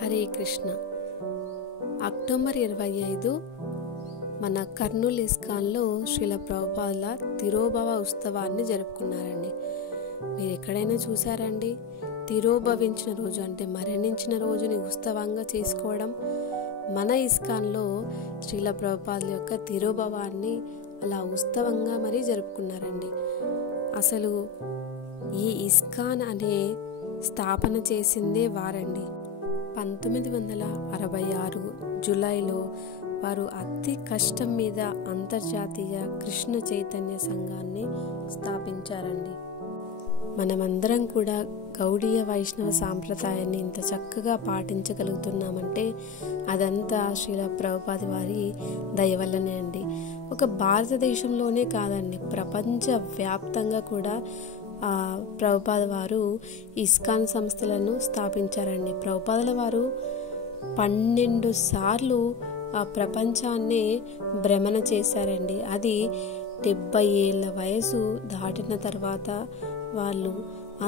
Hare Krishna. October 25 మన కర్నూలు ఇస్కాన్లో శ్రీల ప్రభుపాదుల తిరోభవ ఉత్సవాన్ని జరుపుకున్నారండి. మీరు ఎక్కడైనా చూసారండి? తిరోభవించిన రోజు అంటే మరణించిన రోజుని ఉత్సవంగా చేసుకోవడం. మన ఇస్కాన్లో శ్రీల ప్రభుపాదుల యొక్క తిరోభవాన్ని అలా ఉత్సవంగా మరీ జరుపుకున్నారండి. అసలు ఈ ఇస్కాన్ అనే స్థాపన చేసిందే వారండి. 1966 జూలైలో వారు అతి కష్టం మీద అంతర్జాతీయ కృష్ణ చైతన్య సంఘాన్ని స్థాపించారండి. మనమందరం కూడా గౌడీయ వైష్ణవ సాంప్రదాయాన్ని ఇంత చక్కగా పాటించగలుగుతున్నామంటే అదంతా శ్రీల ప్రభుపాద వారి దయ వల్లనే అండి. ఒక భారతదేశంలోనే కాదండి, ప్రపంచ వ్యాప్తంగా కూడా ప్రభుపాద వారు ఇస్కాన్ సంస్థలను స్థాపించారండి. ప్రభుపాదుల వారు 12 సార్లు ఆ ప్రపంచాన్ని భ్రమణ చేశారండి. అది 70 ఏళ్ళ వయసు దాటిన తర్వాత వాళ్ళు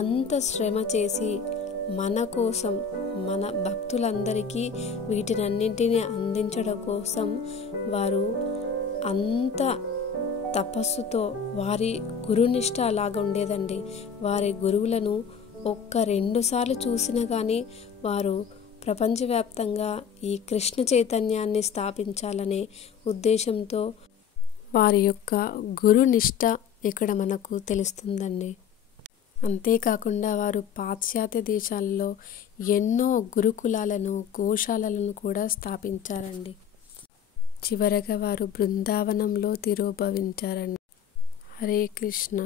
అంత శ్రమ చేసి మన కోసం, మన భక్తులందరికీ వీటినన్నింటినీ అందించడం కోసం వారు అంత తపస్సుతో, వారి గురునిష్ట అలాగా ఉండేదండి. వారి గురువులను 1-2 సార్లు చూసినా కానీ వారు ప్రపంచవ్యాప్తంగా ఈ కృష్ణ చైతన్యాన్ని స్థాపించాలనే ఉద్దేశంతో వారి యొక్క గురునిష్ట ఇక్కడ మనకు తెలుస్తుందండి. అంతేకాకుండా వారు పాశ్చాత్య దేశాల్లో ఎన్నో గురుకులాలను, గోశాలలను కూడా స్థాపించారండి. చివరగా వారు బృందావనంలో తిరోభవించారండి. హరే కృష్ణ.